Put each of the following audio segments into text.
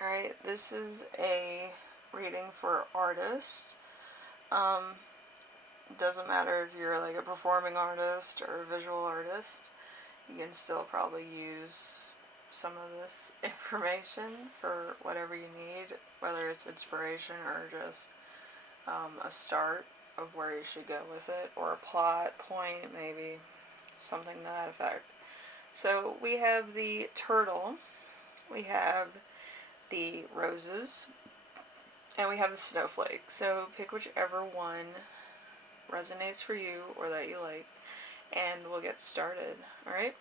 Alright, this is a reading for artists. It doesn't matter if you're like a performing artist or a visual artist. You can still probably use some of this information for whatever you need, whether it's inspiration or just a start of where you should go with it, or a plot point, maybe something to that effect. So we have the turtle, we have the roses, and we have the snowflake. So pick whichever one resonates for you or that you like, and we'll get started. Alright?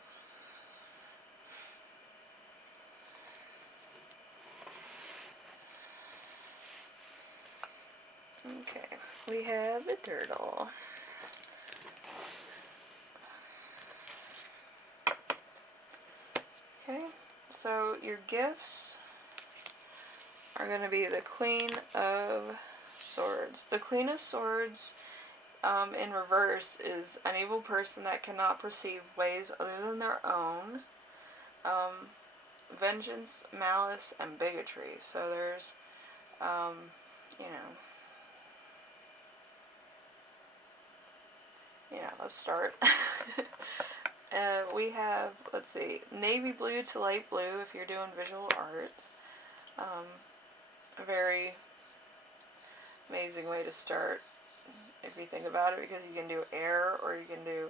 Okay, we have the turtle. Okay, so your gifts are going to be the Queen of Swords. The Queen of Swords in reverse is an evil person that cannot perceive ways other than their own. Vengeance, malice, and bigotry. So there's, let's start. We have, let's see, navy blue to light blue if you're doing visual art. A very amazing way to start if you think about it, because you can do air or you can do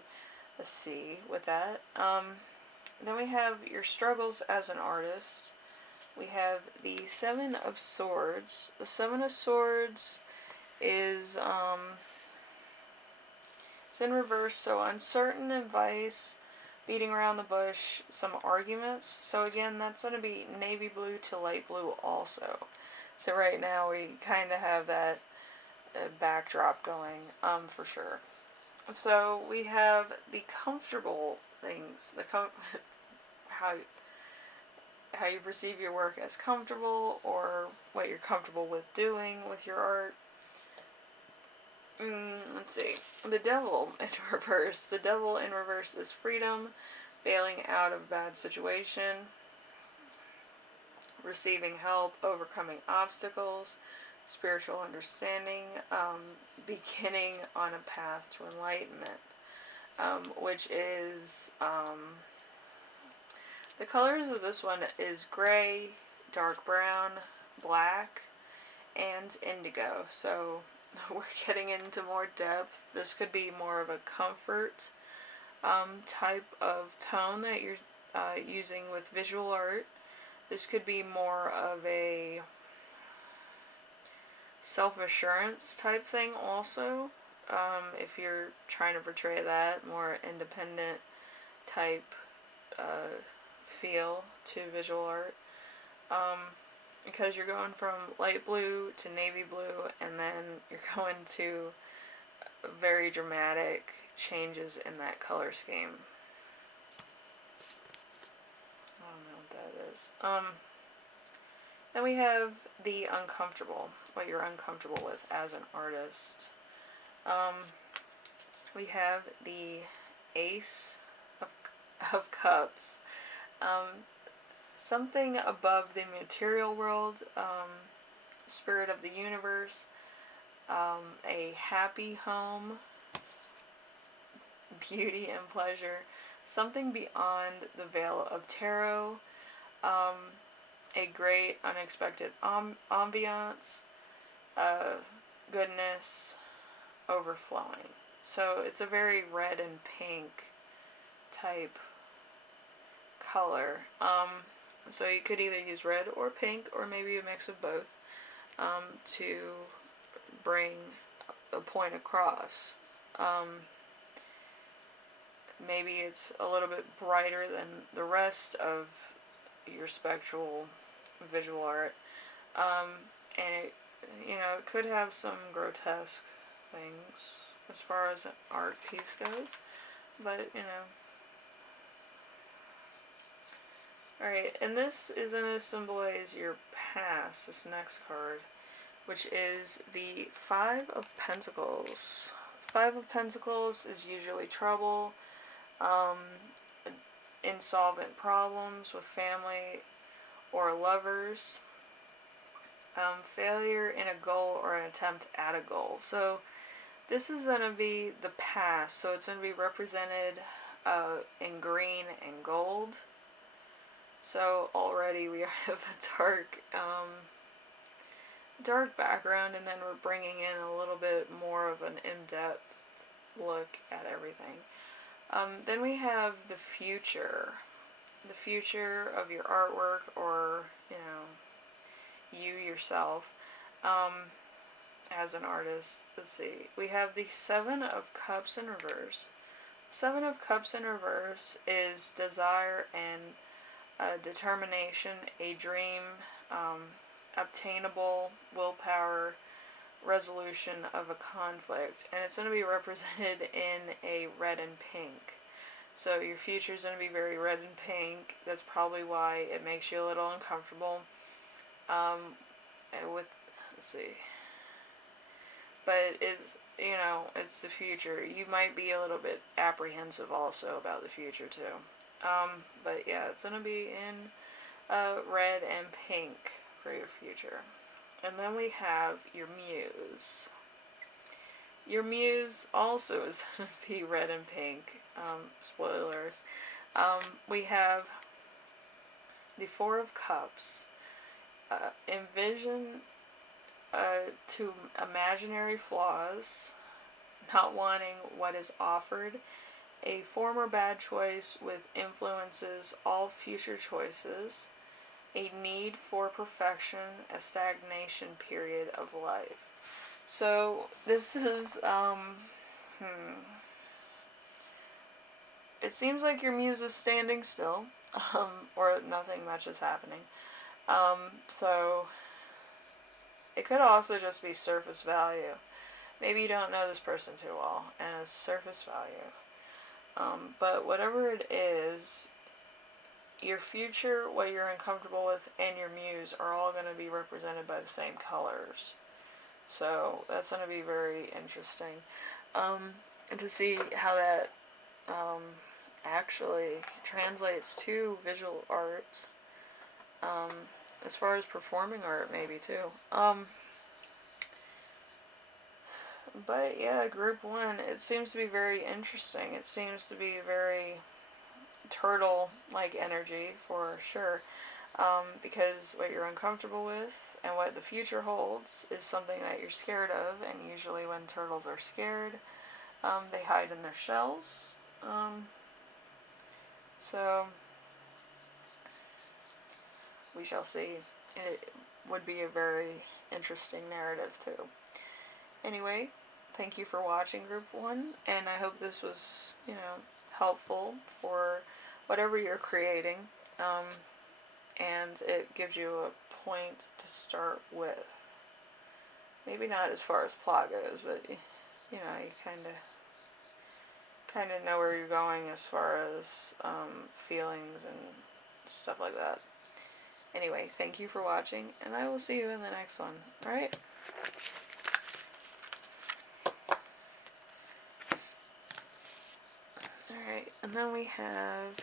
a sea with that. Then we have your struggles as an artist. We have the Seven of Swords. The Seven of Swords is, it's in reverse, so uncertain advice, beating around the bush, some arguments. So again, that's going to be navy blue to light blue also. So right now we kind of have that backdrop going, for sure. So we have the comfortable things, how you perceive your work as comfortable, or what you're comfortable with doing with your art. Let's see. The Devil in reverse. The Devil in reverse is freedom, bailing out of bad situation, receiving help, overcoming obstacles, spiritual understanding, beginning on a path to enlightenment, which is, the colors of this one is gray, dark brown, black, and indigo. So we're getting into more depth. This could be more of a comfort type of tone that you're using with visual art. This could be more of a self-assurance type thing also, if you're trying to portray that more independent type feel to visual art, because you're going from light blue to navy blue, and then you're going to very dramatic changes in that color scheme. I don't know what that is. Then we have the uncomfortable, what you're uncomfortable with as an artist. We have the Ace of Cups. Something above the material world, spirit of the universe, a happy home, beauty and pleasure, something beyond the veil of tarot, a great unexpected ambiance, goodness overflowing. So it's a very red and pink type color. So you could either use red or pink, or maybe a mix of both, to bring a point across. Maybe it's a little bit brighter than the rest of your spectral visual art, and it, it could have some grotesque things as far as an art piece goes, but Alright, and this is going to symbolize your past, this next card, which is the Five of Pentacles. Five of Pentacles is usually trouble, insolvent problems with family or lovers, Failure in a goal or an attempt at a goal. So this is going to be the past. So it's going to be represented in green and gold. So already we have a dark background, and then we're bringing in a little bit more of an in-depth look at everything. Then we have the future of your artwork, or you yourself as an artist. Let's see, we have the Seven of Cups in reverse. Seven of Cups in reverse is desire and determination, a dream, obtainable, willpower, resolution of a conflict, and it's going to be represented in a red and pink. So your future is going to be very red and pink. That's probably why it makes you a little uncomfortable. Let's see, but it's the future. You might be a little bit apprehensive also about the future too. But yeah, it's going to be in red and pink for your future. And then we have your muse. Your muse also is going to be red and pink. Spoilers. We have the Four of Cups. Envision to imaginary flaws, not wanting what is offered, a former bad choice with influences all future choices, a need for perfection, a stagnation period of life. So this is, it seems like your muse is standing still, or nothing much is happening. So it could also just be surface value. Maybe you don't know this person too well, and it's surface value. But whatever it is, your future, what you're uncomfortable with, and your muse are all going to be represented by the same colors. So that's going to be very interesting. And to see how that actually translates to visual art. As far as performing art, maybe too. But yeah, group 1, it seems to be very interesting. It seems to be very turtle-like energy for sure. Because what you're uncomfortable with and what the future holds is something that you're scared of, and usually when turtles are scared, they hide in their shells. So we shall see. It would be a very interesting narrative too. Anyway, thank you for watching Group 1, and I hope this was, helpful for whatever you're creating, and it gives you a point to start with. Maybe not as far as plot goes, but you kind of know where you're going as far as feelings and stuff like that. Anyway, thank you for watching, and I will see you in the next one. Alright? Alright, and then we have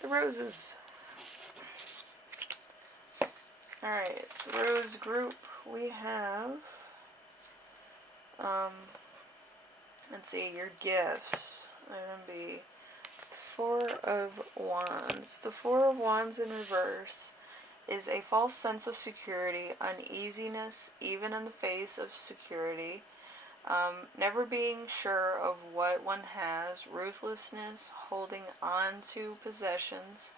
the roses. Alright, so rose group, we have, let's see, your gifts. They're going to be Four of Wands. The Four of Wands in reverse is a false sense of security, uneasiness, even in the face of security, never being sure of what one has, ruthlessness, holding on to possessions,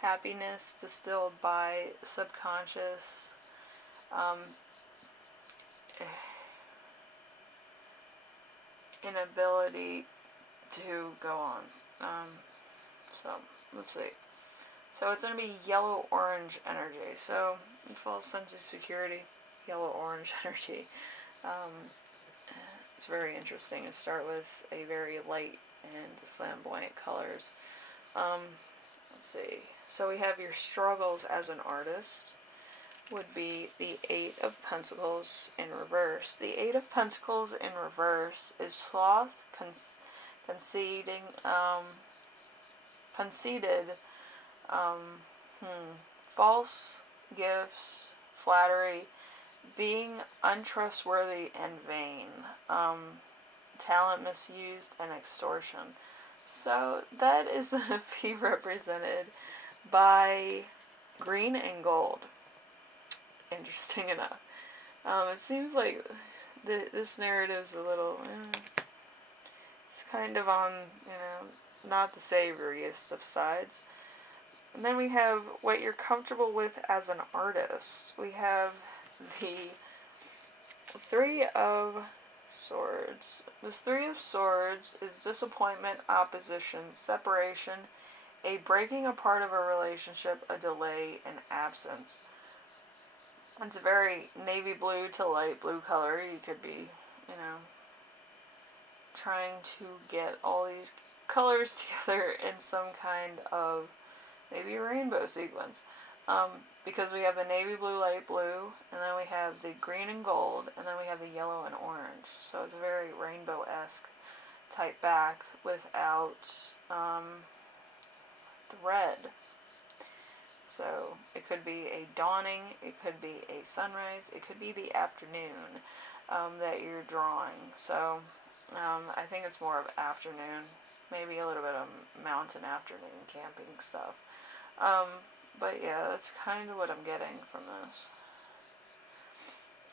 happiness distilled by subconscious, inability to go on. So, let's see. So it's going to be yellow-orange energy. So, false sense of security, yellow-orange energy. It's very interesting to start with a very light and flamboyant colors. Let's see. So we have your struggles as an artist would be the Eight of Pentacles in reverse. The Eight of Pentacles in reverse is sloth, conceited, false gifts, flattery, being untrustworthy and vain, talent misused, and extortion. So that is going to be represented by green and gold. Interesting enough. It seems like this narrative's a little, it's kind of on, not the savoriest of sides. And then we have what you're comfortable with as an artist. We have the Three of Swords. This Three of Swords is disappointment, opposition, separation, a breaking apart of a relationship, a delay, and absence. It's a very navy blue to light blue color. You could be, trying to get all these colors together in some kind of maybe a rainbow sequence. Because we have the navy blue, light blue, and then we have the green and gold, and then we have the yellow and orange. So it's a very rainbow-esque type back without the red. So it could be a dawning, it could be a sunrise, it could be the afternoon that you're drawing. So I think it's more of afternoon, maybe a little bit of mountain afternoon camping stuff. But yeah, that's kind of what I'm getting from this.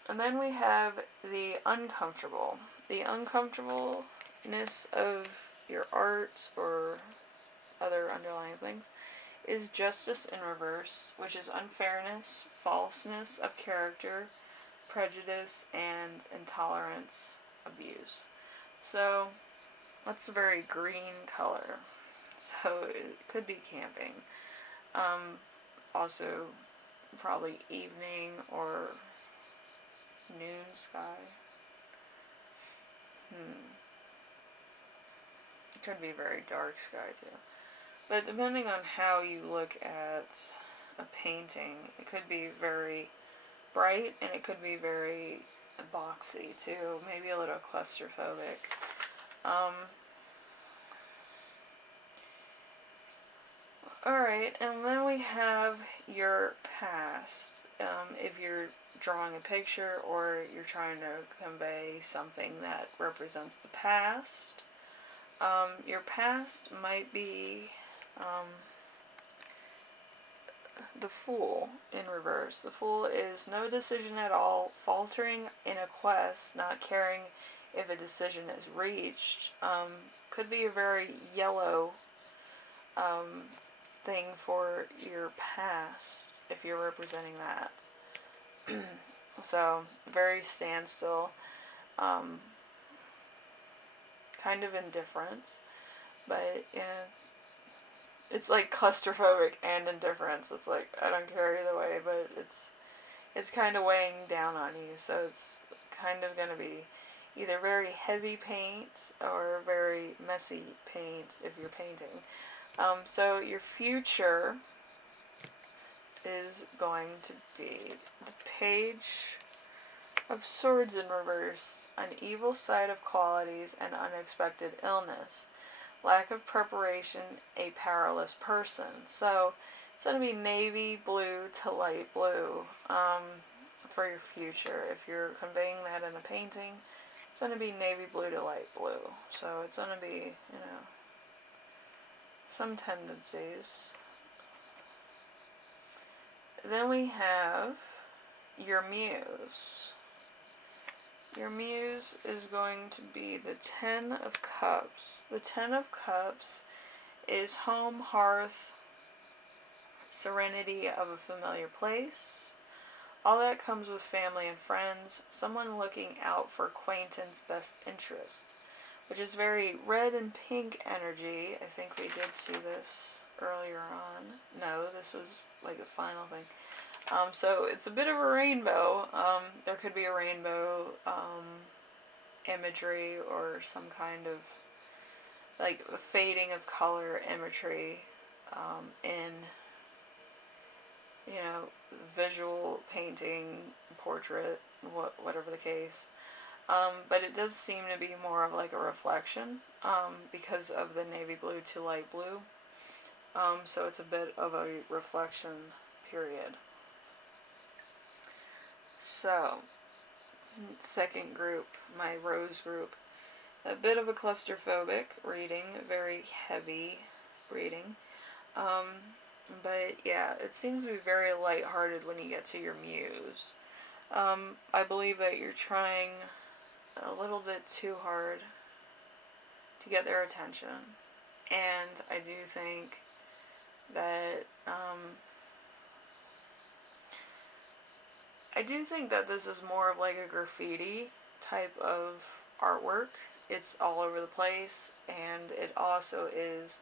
And then we have the uncomfortable. The uncomfortableness of your art or other underlying things is justice in reverse, which is unfairness, falseness of character, prejudice, and intolerance, abuse. So that's a very green color. So it could be camping. Also, probably evening or noon sky. It could be very dark sky too. But depending on how you look at a painting, it could be very bright and it could be very boxy too. Maybe a little claustrophobic. Alright, and then we have your past. If you're drawing a picture or you're trying to convey something that represents the past, your past might be the Fool in reverse. The Fool is no decision at all, faltering in a quest, not caring if a decision is reached. Could be a very yellow thing for your past if you're representing that. So, very standstill, kind of indifference, but yeah, it's like claustrophobic and indifference. It's like, I don't care either way, but it's kind of weighing down on you, so it's kind of going to be either very heavy paint or very messy paint if you're painting. So your future is going to be the Page of Swords in reverse, an evil side of qualities and unexpected illness, lack of preparation, a powerless person. So it's going to be navy blue to light blue for your future. If you're conveying that in a painting, it's going to be navy blue to light blue. So it's going to be, some tendencies. Then we have your Muse. Your Muse is going to be the Ten of Cups. The Ten of Cups is home, hearth, serenity of a familiar place. All that comes with family and friends. Someone looking out for acquaintance best interest, which is very red and pink energy. I think we did see this earlier on. No, this was like the final thing. So it's a bit of a rainbow. There could be a rainbow imagery or some kind of like fading of color imagery in, visual painting, portrait, whatever the case. But it does seem to be more of like a reflection because of the navy blue to light blue. So it's a bit of a reflection period. So, second group, my Rose group. A bit of a claustrophobic reading, very heavy reading. But yeah, it seems to be very lighthearted when you get to your Muse. I believe that you're trying a little bit too hard to get their attention. And I do think that this is more of like a graffiti type of artwork. It's all over the place, and it also is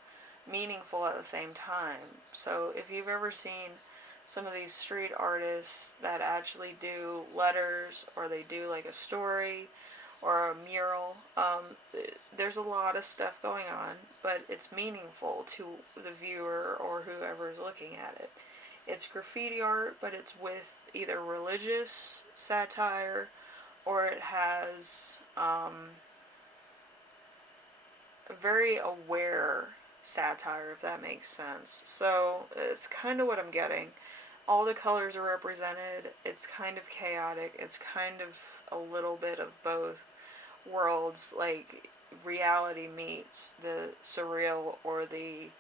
meaningful at the same time. So if you've ever seen some of these street artists that actually do letters, or they do like a story or a mural, there's a lot of stuff going on, but it's meaningful to the viewer or whoever is looking at it. It's graffiti art, but it's with either religious satire, or it has a very aware satire, if that makes sense. So it's kind of what I'm getting. All the colors are represented. It's kind of chaotic. It's kind of a little bit of both worlds, like reality meets the surreal or the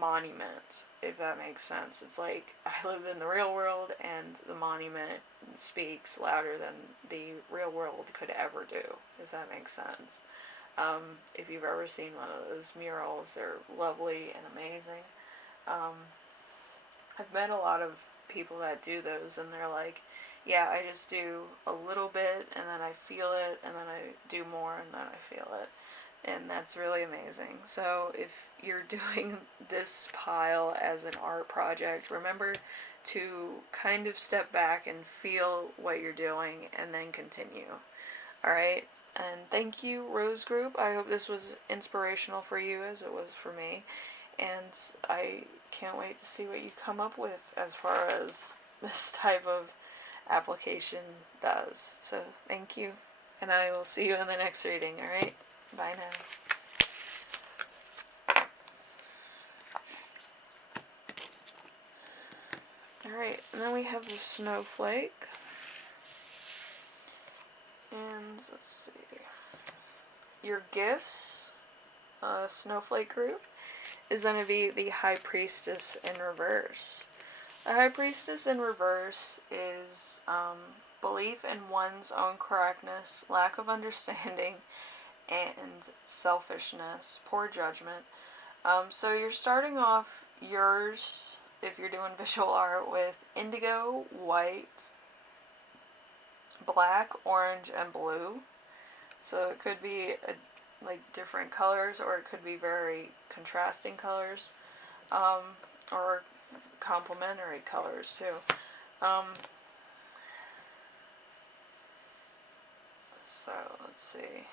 monument, if that makes sense. It's like I live in the real world, and the monument speaks louder than the real world could ever do, if that makes sense. If you've ever seen one of those murals, they're lovely and amazing. I've met a lot of people that do those, and they're like, yeah, I just do a little bit, and then I feel it, and then I do more, and then I feel it. And that's really amazing. So if you're doing this pile as an art project, remember to kind of step back and feel what you're doing, and then continue. Alright? And thank you, Rose Group. I hope this was inspirational for you as it was for me. And I can't wait to see what you come up with as far as this type of application does. So thank you. And I will see you in the next reading, alright? Bye now. Alright, and then we have the snowflake. And let's see. Your gifts, snowflake group, is going to be the High Priestess in reverse. The High Priestess in reverse is belief in one's own correctness, lack of understanding, and selfishness, poor judgment. So you're starting off yours, if you're doing visual art, with indigo, white, black, orange, and blue. So it could be like different colors, or it could be very contrasting colors, or complementary colors too. So let's see.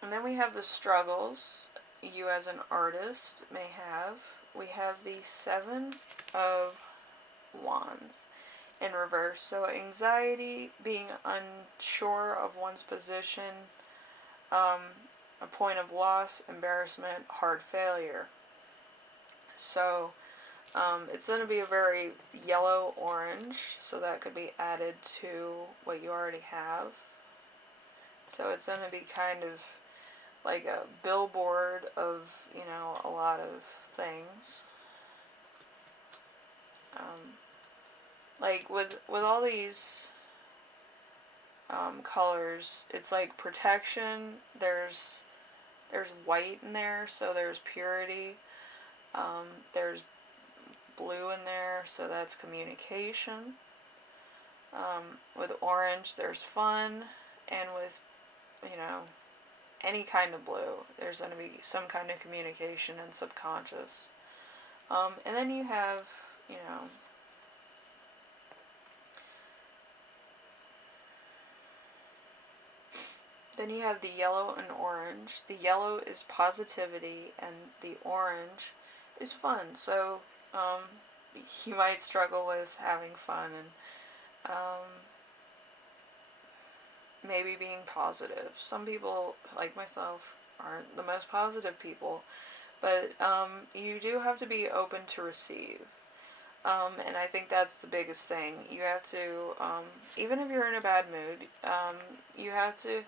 And then we have the struggles you as an artist may have. We have the Seven of Wands in reverse. So anxiety, being unsure of one's position, a point of loss, embarrassment, hard failure. So it's going to be a very yellow-orange, so that could be added to what you already have. So it's going to be kind of like a billboard of, you know, a lot of things. Like with all these colors, it's like protection. There's white in there, so there's purity. There's blue in there, so that's communication. With orange, there's fun, and with, you know, any kind of blue, there's going to be some kind of communication and subconscious. And then you have, you know, then you have the yellow and orange. The yellow is positivity, and the orange is fun. So you might struggle with having fun and maybe being positive. Some people, like myself, aren't the most positive people, But you do have to be open to receive. And I think that's the biggest thing. You have to, even if you're in a bad mood, you have to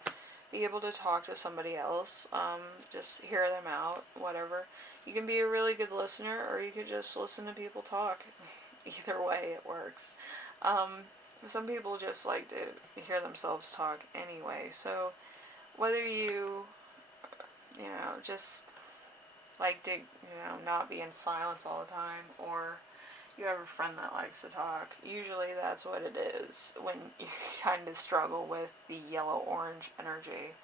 be able to talk to somebody else, just hear them out, whatever. You can be a really good listener, or you could just listen to people talk. Either way, it works. Some people just like to hear themselves talk anyway, so whether just like to, not be in silence all the time, or you have a friend that likes to talk, usually that's what it is when you kind of struggle with the yellow-orange energy.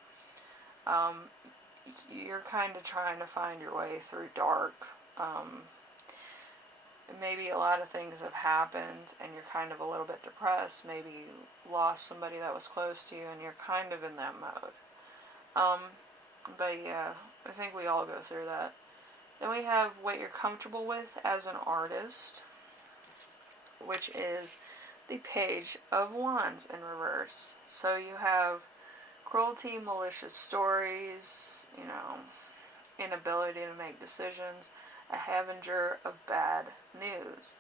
You're kind of trying to find your way through dark. Maybe a lot of things have happened and you're kind of a little bit depressed. Maybe you lost somebody that was close to you and you're kind of in that mode. But yeah, I think we all go through that. Then we have what you're comfortable with as an artist, which is the Page of Wands in reverse. So you have cruelty, malicious stories, inability to make decisions, a harbinger of bad news.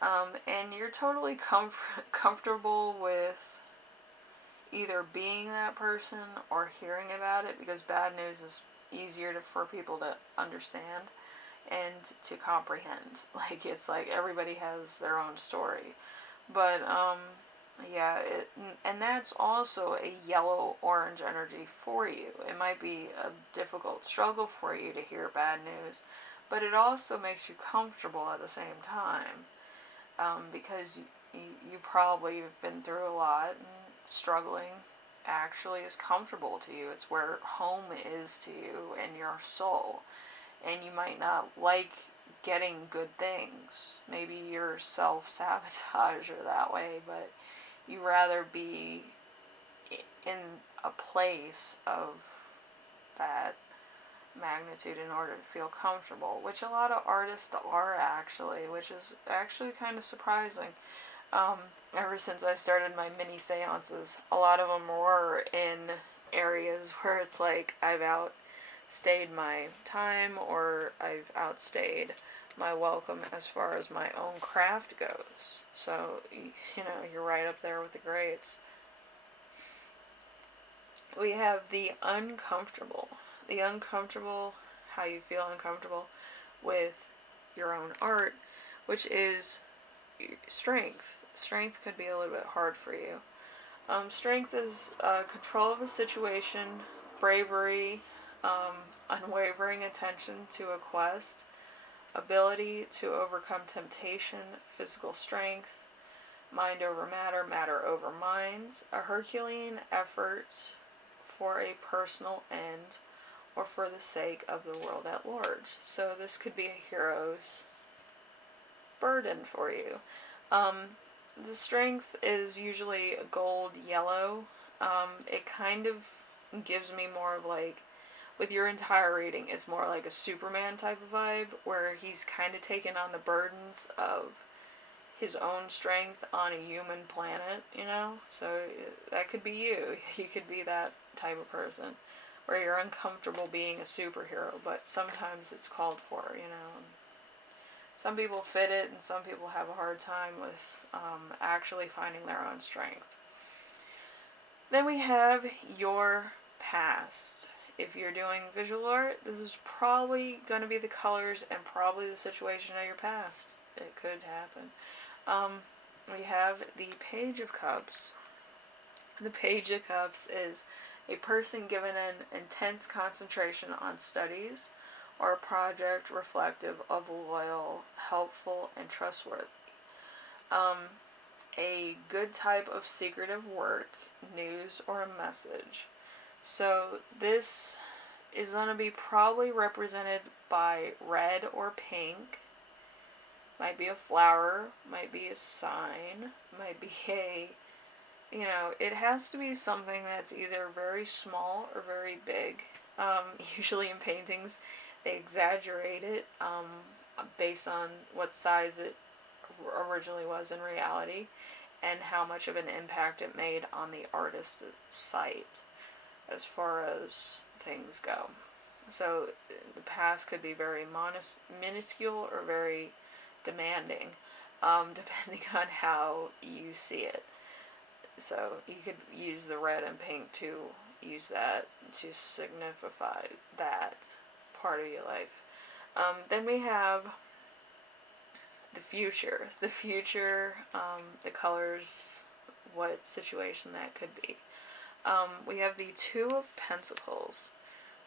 And you're totally comfortable with either being that person or hearing about it, because bad news is easier for people to understand and to comprehend. Like, it's like everybody has their own story. But, yeah, and that's also a yellow-orange energy for you. It might be a difficult struggle for you to hear bad news, but it also makes you comfortable at the same time, because you probably have been through a lot, and struggling actually is comfortable to you. It's where home is to you and your soul. And you might not like getting good things. Maybe you're self-sabotager that way, but you rather be in a place of that magnitude in order to feel comfortable, which a lot of artists are actually, which is actually kind of surprising. Ever since I started my mini seances, a lot of them were in areas where it's like I've outstayed my time, or I've outstayed my welcome as far as my own craft goes. So, you're right up there with the greats. We have the uncomfortable. The uncomfortable, how you feel uncomfortable with your own art, which is strength. Strength could be a little bit hard for you. Strength is control of a situation, bravery, unwavering attention to a quest, ability to overcome temptation, physical strength, mind over matter, matter over mind, a Herculean effort for a personal end or for the sake of the world at large. So this could be a hero's burden for you. The strength is usually a gold yellow. It kind of gives me more of like, with your entire reading, it's more like a Superman type of vibe, where he's kind of taken on the burdens of his own strength on a human planet, So that could be you. You could be that type of person, where you're uncomfortable being a superhero, but sometimes it's called for, Some people fit it, and some people have a hard time with actually finding their own strength. Then we have your past. If you're doing visual art, this is probably going to be the colors and probably the situation of your past. It could happen. We have the Page of Cups. The Page of Cups is a person given an intense concentration on studies or a project reflective of loyal, helpful, and trustworthy. A good type of secretive work, news, or a message. So this is going to be probably represented by red or pink. Might be a flower, might be a sign, might be it has to be something that's either very small or very big. Usually in paintings, they exaggerate it based on what size it originally was in reality and how much of an impact it made on the artist's sight as far as things go. So the past could be very minuscule or very demanding, depending on how you see it. So you could use the red and pink to use that to signify that part of your life. Then we have the future. The future, the colors, what situation that could be. We have the Two of Pentacles.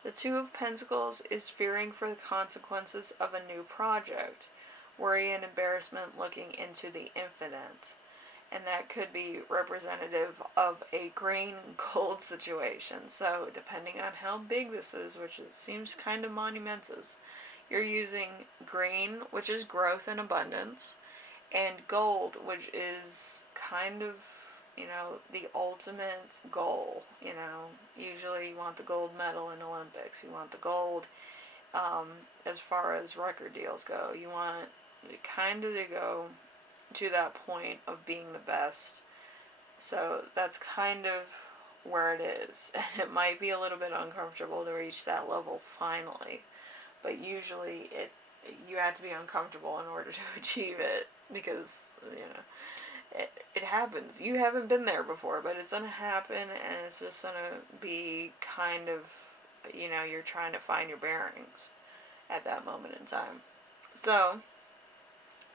The Two of Pentacles is fearing for the consequences of a new project, worry and embarrassment looking into the infinite. And that could be representative of a green gold situation. So depending on how big this is, which it seems kind of monumentous, you're using green, which is growth and abundance, and gold, which is kind of, the ultimate goal. Usually you want the gold medal in Olympics. You want the gold as far as record deals go. You want kind of to go to that point of being the best. So that's kind of where it is. And it might be a little bit uncomfortable to reach that level finally. But usually you have to be uncomfortable in order to achieve it, because it happens. You haven't been there before, but it's gonna happen, and it's just gonna be kind of, you're trying to find your bearings at that moment in time. So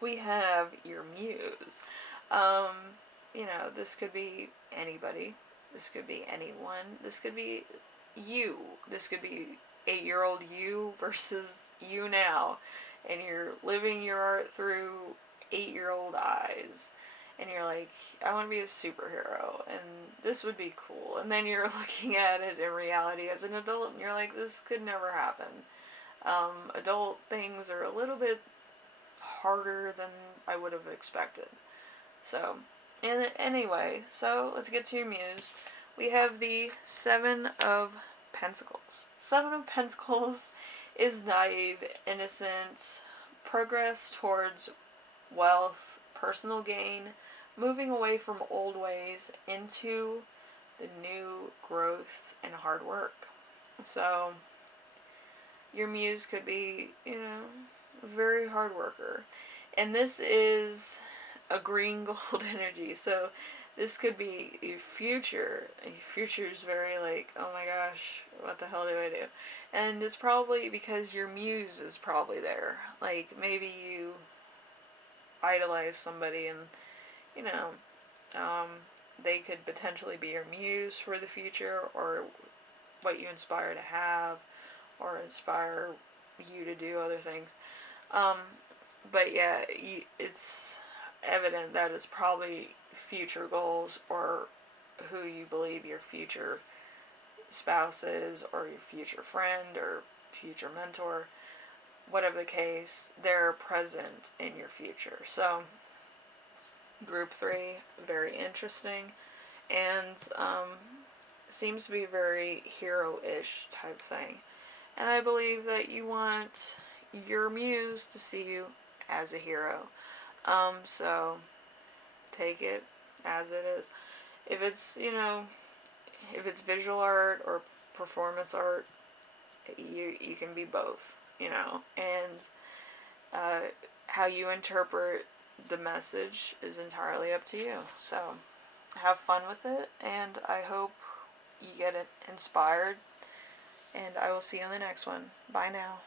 we have your muse. This could be anybody. This could be anyone. This could be you. This could be 8-year-old you versus you now, and you're living your art through 8-year-old eyes, and you're like, I want to be a superhero, and this would be cool. And then you're looking at it in reality as an adult, and you're like, this could never happen. Adult things are a little bit harder than I would have expected. So, and anyway, so let's get to your muse. We have the Seven of Pentacles. Seven of Pentacles is naive, innocent, progress towards wealth, personal gain, moving away from old ways into the new growth and hard work. So your muse could be, a very hard worker. And this is a green gold energy. So this could be your future. Your future is very like, oh my gosh, what the hell do I do? And it's probably because your muse is probably there. Like, maybe you idolize somebody, and they could potentially be your muse for the future, or what you inspire to have, or inspire you to do other things. But yeah, it's evident that it's probably future goals, or who you believe your future spouse is, or your future friend, or future mentor. Whatever the case, they're present in your future. So group 3, very interesting, and seems to be very hero-ish type thing. And I believe that you want your muse to see you as a hero. So take it as it is. If it's, if it's visual art or performance art, you can be both, and how you interpret the message is entirely up to you. So have fun with it, and I hope you get it inspired, and I will see you in the next one. Bye now.